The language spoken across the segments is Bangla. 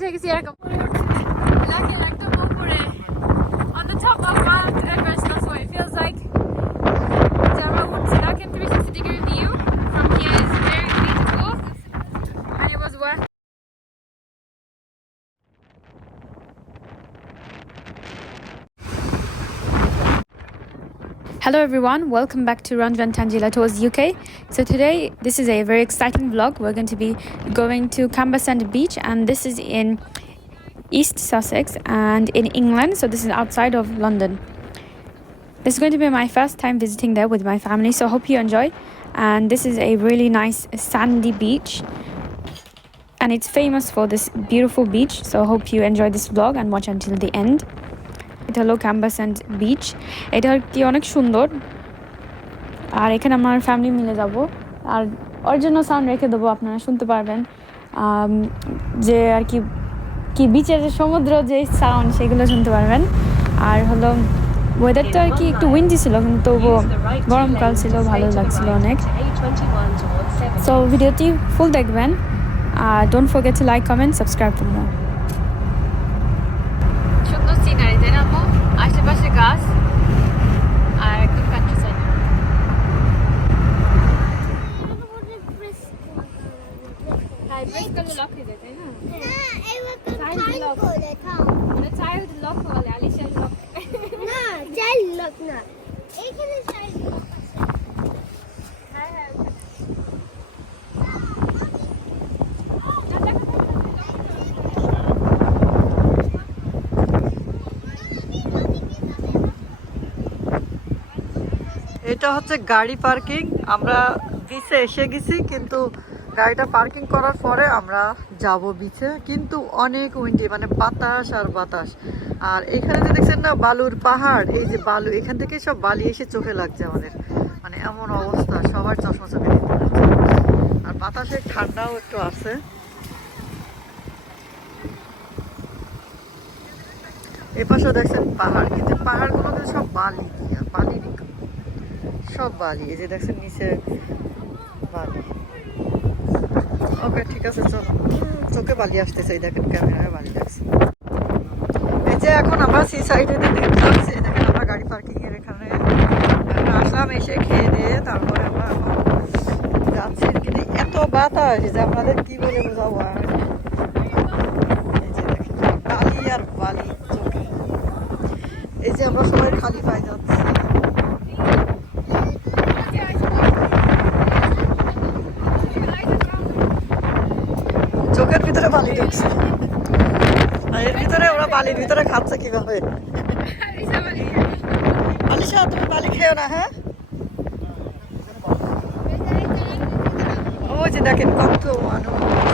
que quisiera comprar. Hello everyone, welcome back to Ranjan Tangila Tours UK. So today this is a very exciting vlog. We're going to be going to Cambusand Beach and this is in East Sussex and in England. So this is outside of London. This is going to be my first time visiting there with my family, so hope you enjoy. And this is a really nice sandy beach. And it's famous for this beautiful beach, so I hope you enjoy this vlog and watch until the end. এটা হলো ক্যাম্বাসেন্ট বিচ এটা আর কি অনেক সুন্দর। আর এখানে আমার ফ্যামিলি মিলে যাব। আর ওর জন্য সাউন্ড রেখে দেবো, আপনারা শুনতে পারবেন। যে আর কি কি বিচের সমুদ্র, যে সাউন্ড সেগুলো শুনতে পারবেন। আর হলো ওয়েদারটা আর কি একটু উইন্ডি ছিল, কিন্তু তবুও গরমকাল ছিল, ভালো লাগছিল অনেক। সো ভিডিওটি ফুল দেখবেন। আর don't forget to like comment subscribe more গাছ আর একদম হ্যাঁ প্রেস করলে লক হয়ে যায়, তাই না? চাইল্ড লক বলে আলিশান লক হ্যাঁ হ্যাঁ এটা হচ্ছে গাড়ি পার্কিং। আমরা বিচে এসে গেছি, কিন্তু গাড়িটা পার্কিং করার পরে আমরা যাব বিচে কিন্তু অনেক উইন্ডি মানে বাতাস আর বাতাস। আর এখানে যে দেখছেন না, বালুর পাহাড়, এই যে বালু, এখান থেকে সব বালি এসে চোখে লাগছে আমাদের। মানে এমন অবস্থা, সবার চশমা চোখে আর বাতাসে ঠান্ডাও একটু আছে। এপাশে দেখছেন পাহাড়, কিন্তু পাহাড়গুলো সব বালি দিয়া, বালি সব বালি, এই যে দেখছেন নিচে বালি। ওকে, ঠিক আছে, চল। চোখে বালি আসতেছে, এই দেখেন ক্যামেরায় বালি আসছে। এই যে এখন আমরা সি সাইডে দেখতে দেখেন আমরা গাড়ি পার্কিং এর এখানে আসলাম, এসে খেয়ে দিয়ে তারপরে আমরা যাচ্ছি। কিন্তু এত বাতাস যে আপনাদের কি বলে বোঝাবো আর? এই যে দেখেন, বালি আর বালি চোখে। এই যে আমরা সবাই খালি পায়ে যাচ্ছি চোখের ভিতরে বালি ঢুকছে আর এর ভিতরে ওরা বালির ভিতরে খাচ্ছে কীভাবে? আলিশা তুমি বালি খেও না হ্যাঁ? ওই যে দেখেন কত মানুষ।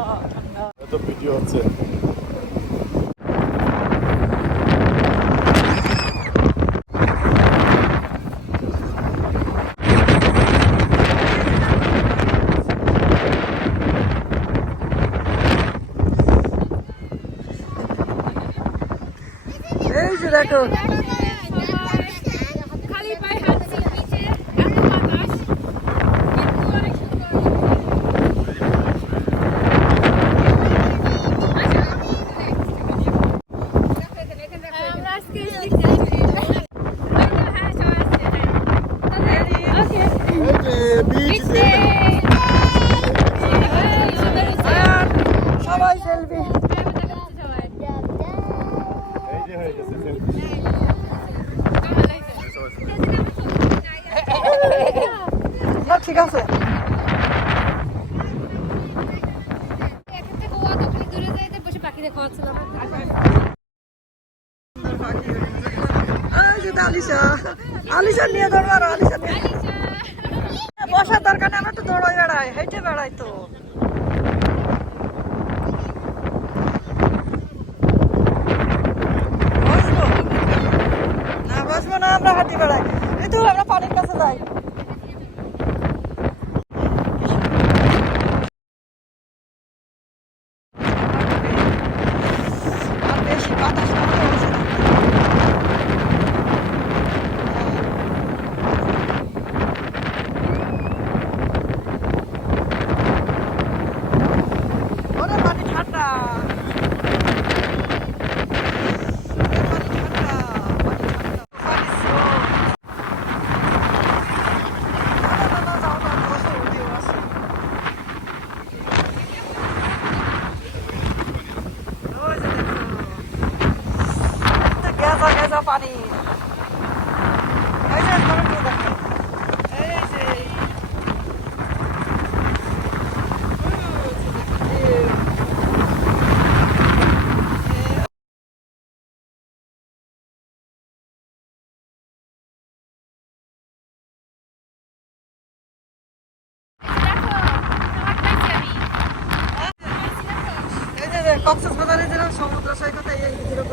А, Это придется.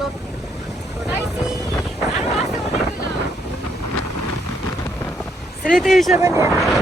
হলো স্মৃতি হিসেবে নিয়ে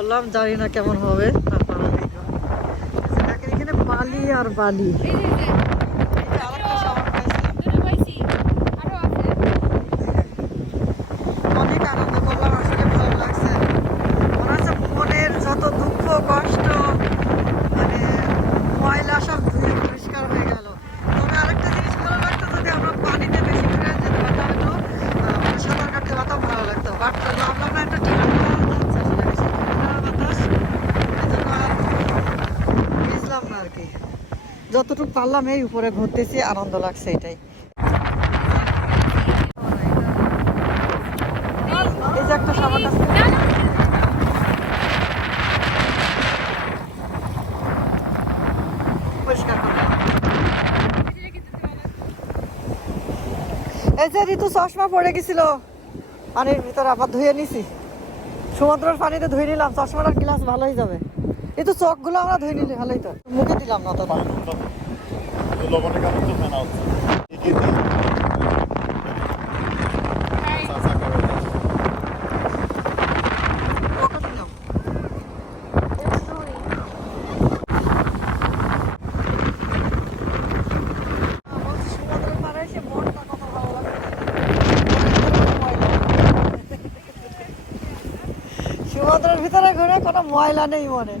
বললাম জানি না কেমন হবে। আচ্ছা, এখানে বালি আর বালি। যতটুকু পারলাম এই উপরে ঘুরতেছি, আনন্দ লাগছে এটাই। এই যে একটা এই যে ঋতু চশমা পড়ে গেছিল। পানির ভিতরে আবার ধুয়ে নিছি। সমুদ্রের পানিতে ধুয়ে নিলাম চশমাটার গ্লাস ভালোই যাবে। এই তো চোখগুলো আমরা ধুয়ে নিলে, ভালোই তো মুখে দিলাম না তো এই লবণে কেমন তো ফেনা হচ্ছে। সমুদ্রের ভিতরে ঘুরে কোনো ময়লা নেই মনে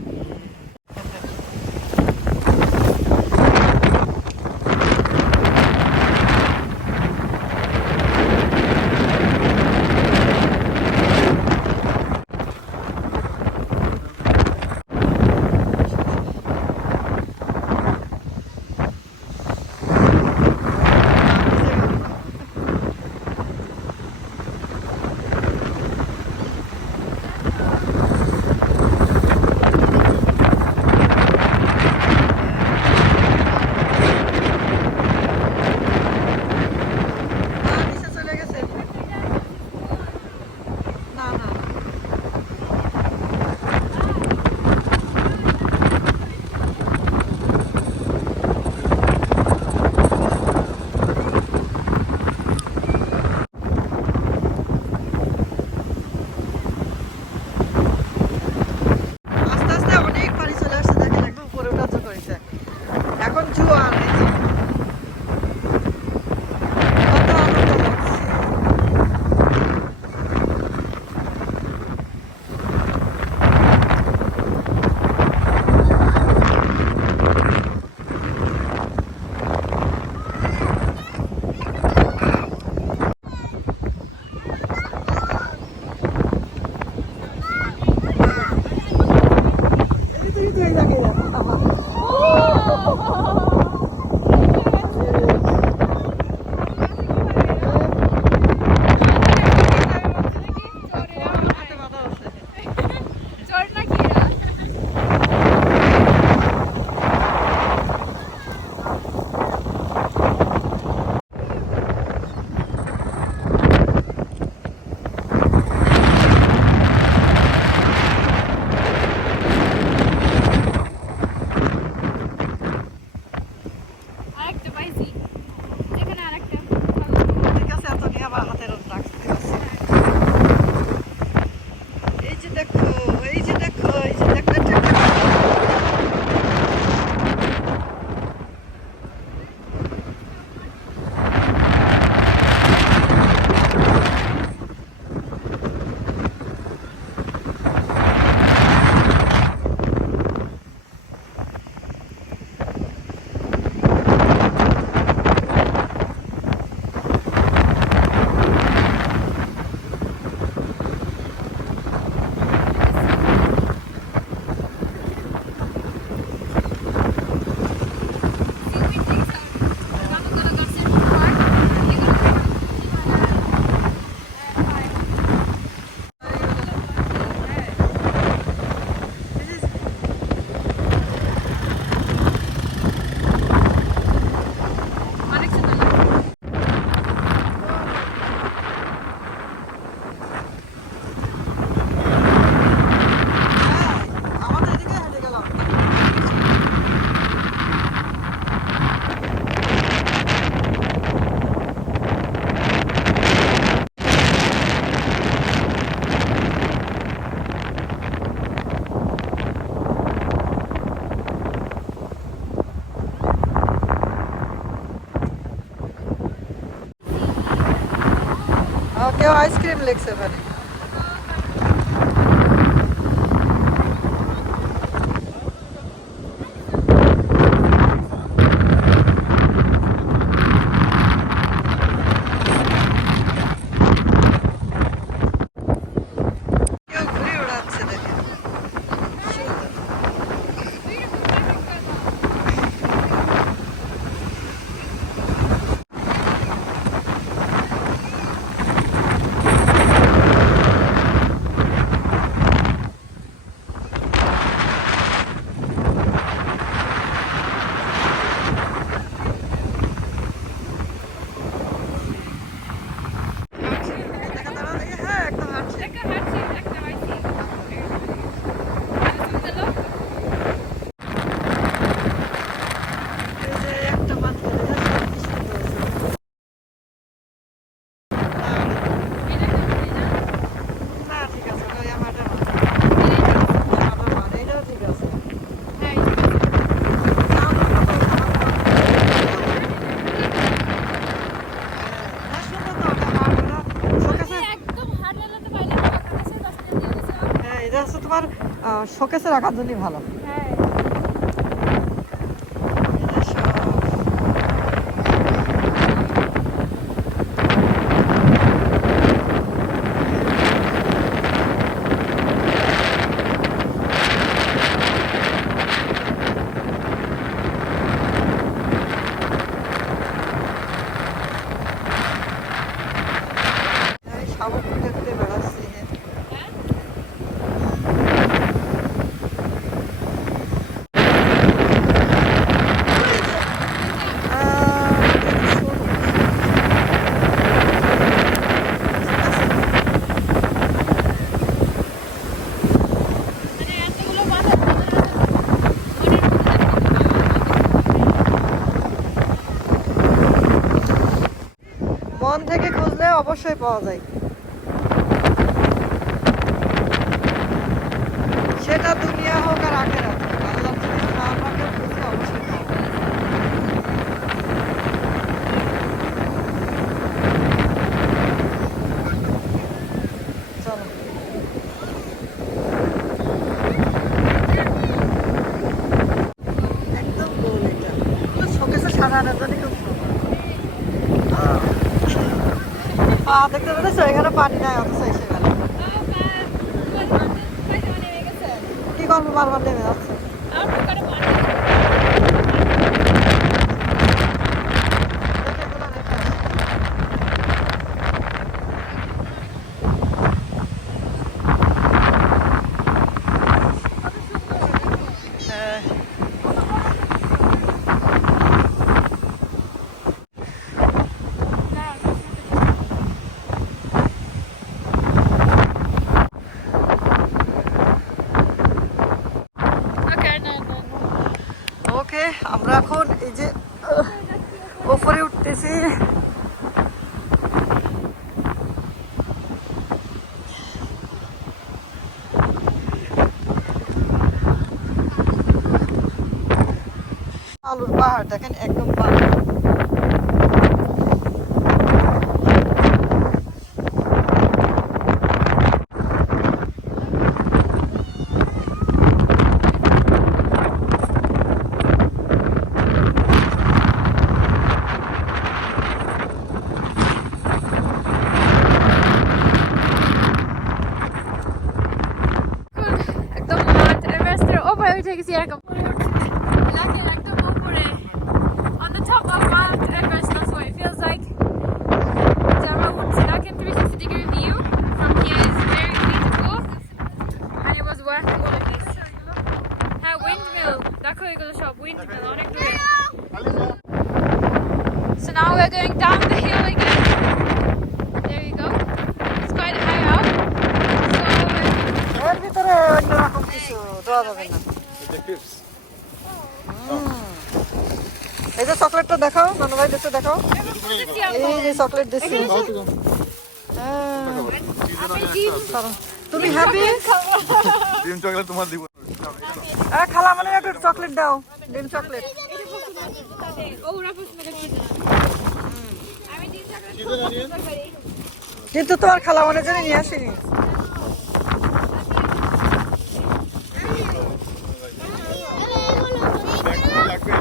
আইসক্রিম লিখছে ওখানে কেউ ঘুরে উড়াচ্ছে দেখেন সুন্দর। এটা হচ্ছে তোমার শোকেসে রাখার জন্যই ভালো হ্যাঁ এটা সব- আমি শাবক খুঁজে খুঁজে বেড়াচ্ছি আহ, এটা কি সরু? মন থেকে খুঁজলে অবশ্যই পাওয়া যায় সেটা দুনিয়া হোক আর আখেরা আল্লাহ যদি না আমাকে খুঁজলে অবশ্যই পাওয়া যায়। চলো একদম গোল এটা শোকেসে সাজানোর জন্য খুব সুন্দর আহ। পা দেখতে পেরেছ এখানে পানি নাই অথচ এসে গেল কি করব বারবার নেমে যাচ্ছে দেখে এগুলো রেখে আসি। হ্যাঁ ওকে আমরা এখন এই যে আহ, ওপরে উঠতেছি আলুর পাহাড় দেখেন একদম the hill again. There you go. It's quite high up. So এর ভিতরে অন্যরকম কিছু দেওয়া যাবে না এই যে চকলেটটা দেখাও নানু ভাই দেশে দেখাও। এই যে চকলেট দিচ্ছি হ্যাঁ। তুমি হ্যাপি ডিম চকলেট তোমার দিব। খালা মানে একটু চকলেট দাও। ডিম চকলেট কিন্তু তোমার খালা মনে জন্য নিয়ে আসিনি। লাগবে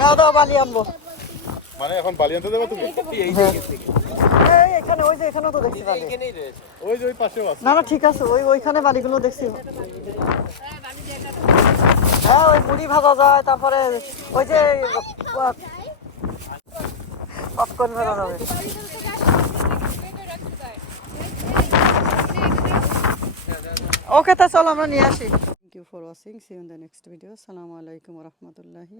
দাও দাও বালি আনব। মানে এখন বালি আনতে দেবে তুমি? এখানে ওই যে এখানেও তো দেখছি বালি। ওই যে ওই পাশেও আছে। না না ঠিক আছে ওই ওইখানে বালিগুলো দেখছি। হ্যাঁ ওই মুড়ি ভাজা যায় তারপরে ওই যে পপকর্ন বানানো হবে ওকে তা চল আমরা নিয়ে আসি thank you for watching see in the next video আসসালামু আলাইকুম রহমতুল্লাহি